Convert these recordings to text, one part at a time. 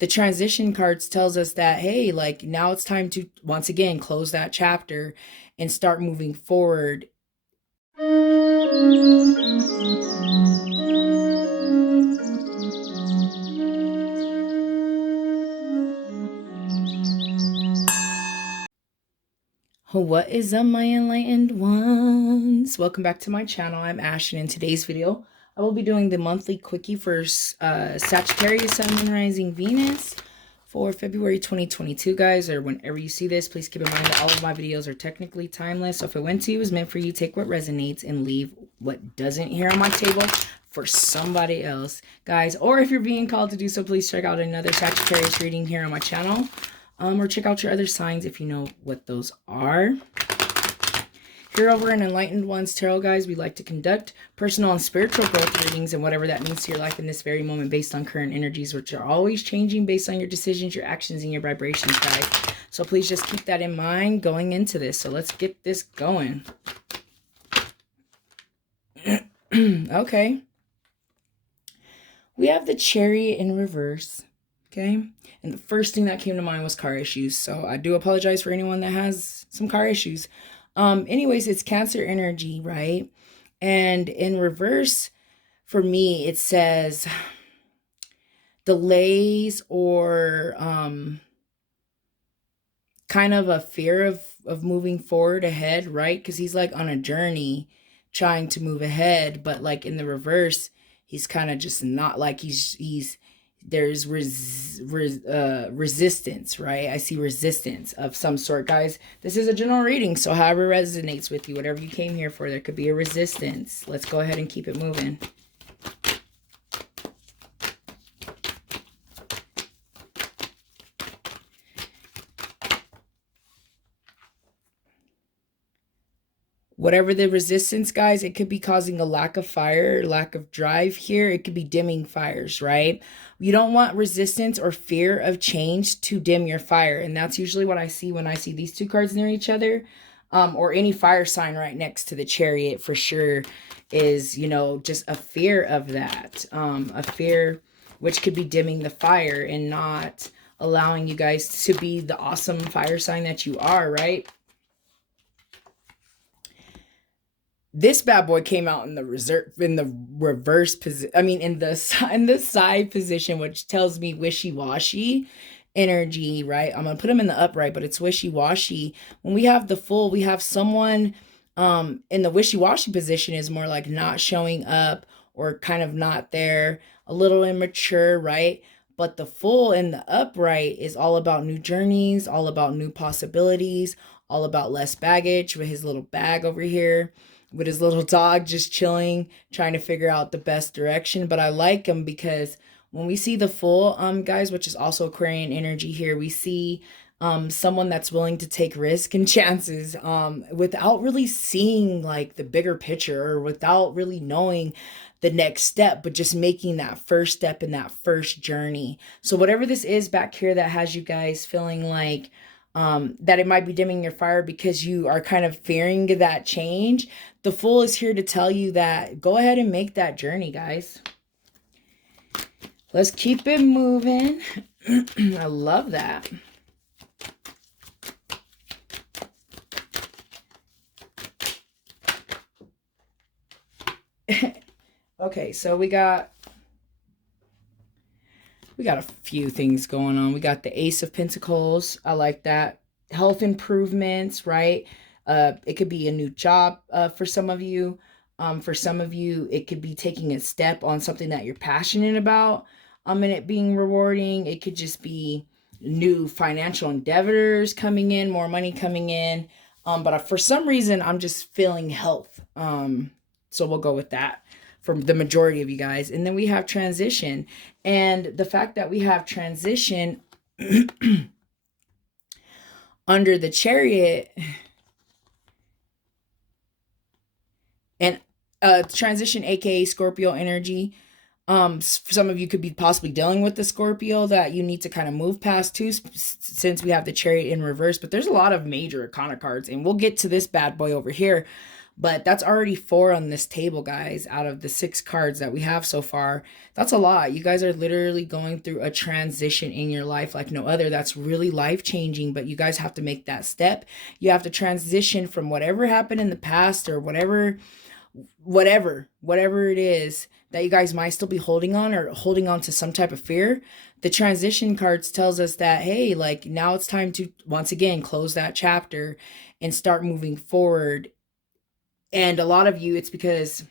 the transition cards tells us that, hey, like now it's time to once again close that chapter and start moving forward. What is up, my enlightened ones? Welcome back to my channel. I'm Ash, and in today's video I will be doing the monthly quickie for Sagittarius, Sun, Moon, Rising, Venus for February 2022, guys. Or whenever you see this, please keep in mind that all of my videos are technically timeless. So if it went to you, it was meant for you. Take what resonates and leave what doesn't here on my table for somebody else, guys. Or if you're being called to do so, please check out another Sagittarius reading here on my channel. Or check out your other signs if you know what those are. Here over in Enlightened Ones Tarot, guys, we like to conduct personal and spiritual growth readings and whatever that means to your life in this very moment based on current energies, which are always changing based on your decisions, your actions, and your vibrations, guys. So please just keep that in mind going into this. So let's get this going. Okay. We have the Chariot in reverse. Okay. And the first thing that came to mind was car issues. So I do apologize for anyone that has some car issues. Anyways, it's Cancer energy, right? And in reverse, for me, it says delays or kind of a fear of moving forward ahead, right? Because he's like on a journey trying to move ahead, but like in the reverse, he's kind of just not like there's resistance, right? I see resistance of some sort, guys. This is a general reading, so however it resonates with you, whatever you came here for, there could be a resistance. Let's go ahead and keep it moving. Whatever the resistance, guys, it could be causing a lack of fire, lack of drive here. It could be dimming fires, right? You don't want resistance or fear of change to dim your fire. And that's usually what I see when I see these two cards near each other. Or any fire sign right next to the Chariot for sure is, you know, just a fear of that. A fear which could be dimming the fire and not allowing you guys to be the awesome fire sign that you are, right? This bad boy came out in the reverse position. I mean, in the side position, which tells me wishy-washy energy, right? I'm gonna put him in the upright, but it's wishy-washy. When we have the full, we have someone in the wishy-washy position is more like not showing up or kind of not there, a little immature, right? But the full in the upright is all about new journeys, all about new possibilities, all about less baggage with his little bag over here, with his little dog just chilling, trying to figure out the best direction. But I like him because when we see the full, guys, which is also Aquarian energy here, we see someone that's willing to take risk and chances without really seeing like the bigger picture or without really knowing the next step, but just making that first step in that first journey. So whatever this is back here that has you guys feeling like that it might be dimming your fire because you are kind of fearing that change, the Fool is here to tell you that go ahead and make that journey, guys. Let's keep it moving. I love that. Okay, so we got a few things going on. We got the Ace of Pentacles. I like that. Health improvements, right? It could be a new job for some of you. For some of you, it could be taking a step on something that you're passionate about and it being rewarding. It could just be new financial endeavors coming in, more money coming in. But for some reason, I'm just feeling health. So we'll go with that for the majority of you guys. And then we have transition. And the fact that we have transition under the Chariot and transition, aka Scorpio energy. Some of you could be possibly dealing with the Scorpio that you need to kind of move past too, since we have the Chariot in reverse. But there's a lot of major Arcana cards, and we'll get to this bad boy over here. But that's already 4 on this table, guys, out of the 6 cards that we have so far. That's a lot. You guys are literally going through a transition in your life like no other. That's really life-changing, but you guys have to make that step. You have to transition from whatever happened in the past, or whatever it is that you guys might still be holding on, or holding on to some type of fear. The transition cards tells us that, hey, like, now it's time to once again close that chapter and start moving forward. And a lot of you, it's because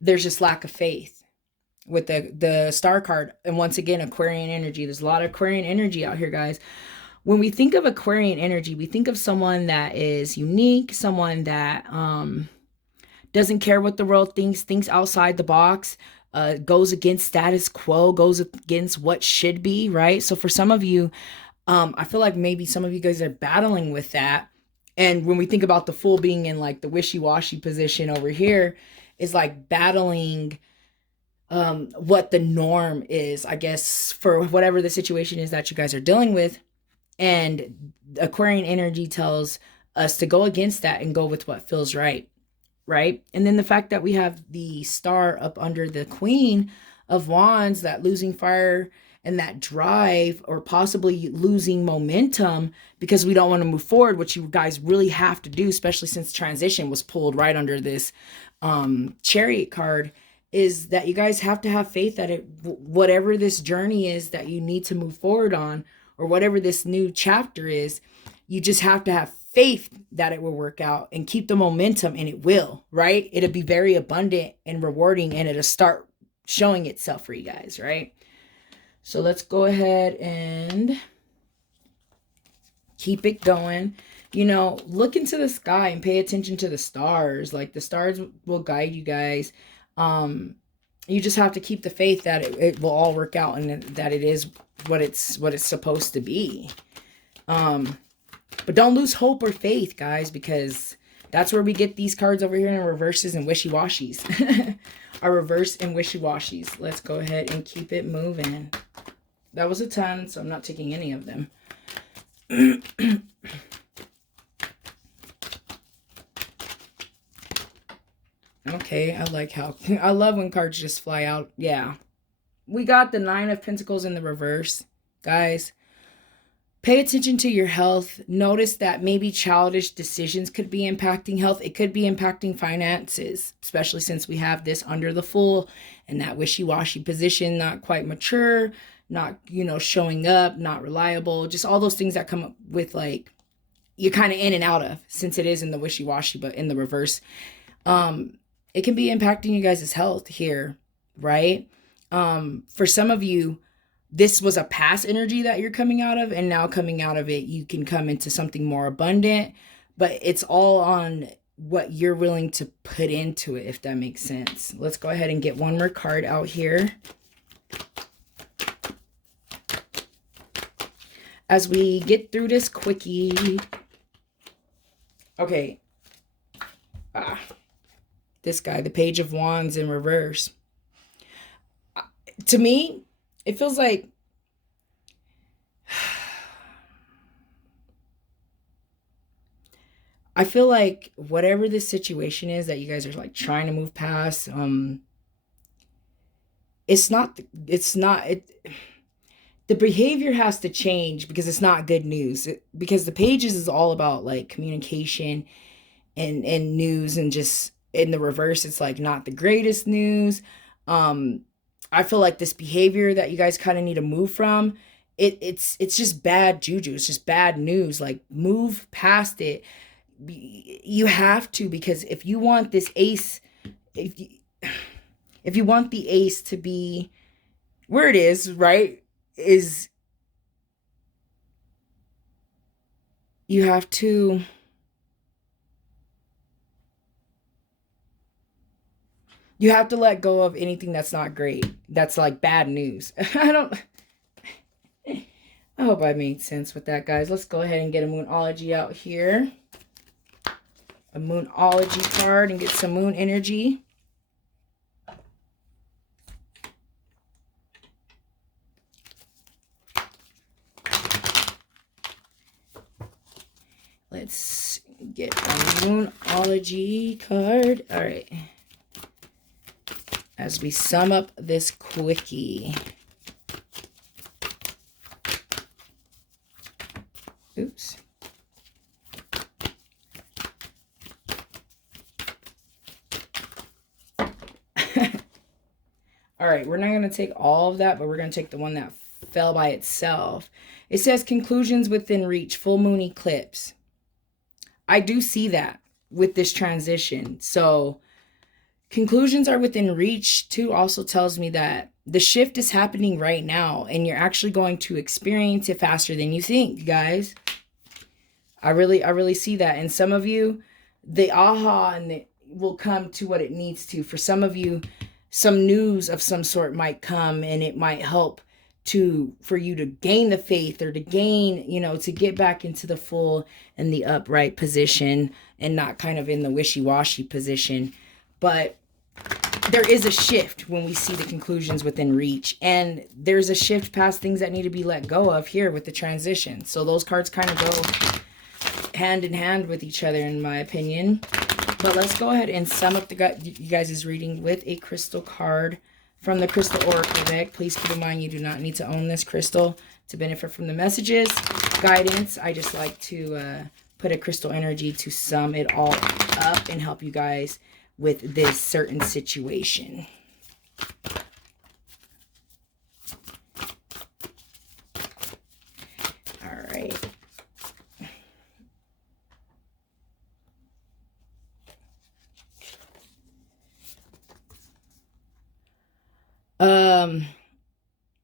there's just lack of faith with the star card. And once again, Aquarian energy. There's a lot of Aquarian energy out here, guys. When we think of Aquarian energy, we think of someone that is unique, someone that doesn't care what the world thinks outside the box, goes against status quo, goes against what should be, right? So for some of you, I feel like maybe some of you guys are battling with that. And when we think about the Fool being in like the wishy-washy position over here, is like battling what the norm is, I guess, for whatever the situation is that you guys are dealing with. And Aquarian energy tells us to go against that and go with what feels right, right? And then the fact that we have the star up under the Queen of Wands, that losing fire and that drive, or possibly losing momentum because we don't want to move forward, which you guys really have to do, especially since transition was pulled right under this Chariot card, is that you guys have to have faith that whatever this journey is that you need to move forward on, or whatever this new chapter is, you just have to have faith that it will work out and keep the momentum, and it will, right? It'll be very abundant and rewarding, and it'll start showing itself for you guys, right? So let's go ahead and keep it going. You know, look into the sky and pay attention to the stars. Like, the stars will guide you guys. You just have to keep the faith that it will all work out, and that it is what it's supposed to be. But don't lose hope or faith, guys, because that's where we get these cards over here in reverses and wishy-washies. Our reverse and wishy-washies. Let's go ahead and keep it moving. That was a ton, so I'm not taking any of them. Okay, I love when cards just fly out. Yeah. We got the 9 of Pentacles in the reverse. Guys, pay attention to your health. Notice that maybe childish decisions could be impacting health. It could be impacting finances, especially since we have this under the Fool and that wishy-washy position, not quite mature, not, you know, showing up, not reliable, just all those things that come up with, like, you're kind of in and out of, since it is in the wishy-washy, but in the reverse. It can be impacting you guys' health here, right? For some of you, this was a past energy that you're coming out of, and now coming out of it, you can come into something more abundant, but it's all on what you're willing to put into it, if that makes sense. Let's go ahead and get one more card out here as we get through this quickie. Okay. This guy, the Page of Wands in reverse. To me, it feels like I feel like whatever this situation is that you guys are like trying to move past, the behavior has to change, because it's not good news. Because the Pages is all about like communication and news, and just in the reverse, it's like not the greatest news. I feel like this behavior that you guys kind of need to move from, it's just bad juju. It's just bad news. Like, move past it. You have to, because if you want this ace, if you want the ace to be where it is, right, is you have to let go of anything that's not great. That's like bad news. I hope I made sense with that, guys. Let's go ahead and get a Moonology out here. A Moonology card, and get some moon energy. Let's get a Moonology card. All right. As we sum up this quickie. Oops. All right, we're not going to take all of that, but we're going to take the one that fell by itself. It says conclusions within reach, full moon eclipse. I do see that with this transition. So conclusions are within reach too also tells me that the shift is happening right now and you're actually going to experience it faster than you think, guys. I really see that. And some of you, the aha and it will come to what it needs to. For some of you, some news of some sort might come and it might help for you to gain the faith or to gain, to get back into the full and the upright position and not kind of in the wishy-washy position. But there is a shift when we see the conclusions within reach, and there's a shift past things that need to be let go of here with the transition. So those cards kind of go hand in hand with each other, in my opinion. But let's go ahead and sum up you guys' reading with a crystal card from the Crystal Oracle deck. Please keep in mind you do not need to own this crystal to benefit from the messages. Guidance, I just like to put a crystal energy to sum it all up and help you guys with this certain situation. All right.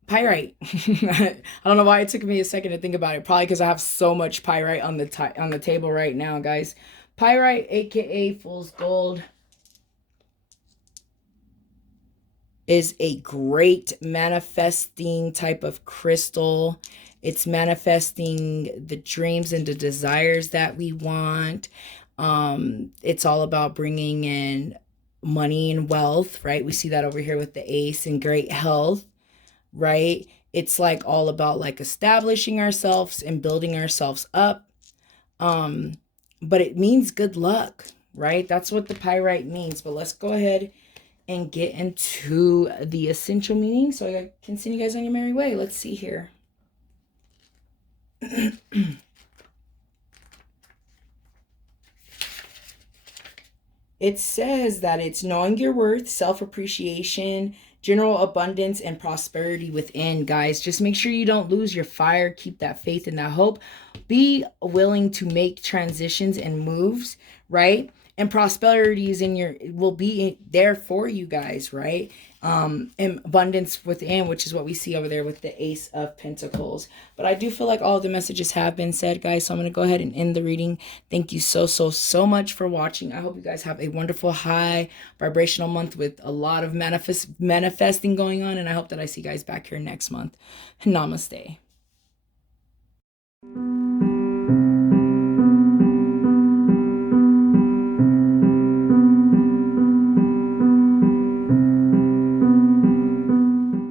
Pyrite. I don't know why it took me a second to think about it. Probably because I have so much pyrite on the table right now, guys. Pyrite, aka Fool's Gold, is a great manifesting type of crystal. It's manifesting the dreams and the desires that we want. It's all about bringing in money and wealth, right? We see that over here with the ace and great health, right? It's like all about like establishing ourselves and building ourselves up. But it means good luck, right? That's what the pyrite means. But let's go ahead and get into the essential meaning so I can send you guys on your merry way. Let's see here. It says that it's knowing your worth, self-appreciation, general abundance, and prosperity within, guys. Just make sure you don't lose your fire. Keep that faith and that hope. Be willing to make transitions and moves, right? And prosperity is will be there for you guys, right? And abundance within, which is what we see over there with the Ace of Pentacles. But I do feel like all the messages have been said, guys. So I'm going to go ahead and end the reading. Thank you so much for watching. I hope you guys have a wonderful high vibrational month with a lot of manifesting going on. And I hope that I see you guys back here next month. Namaste.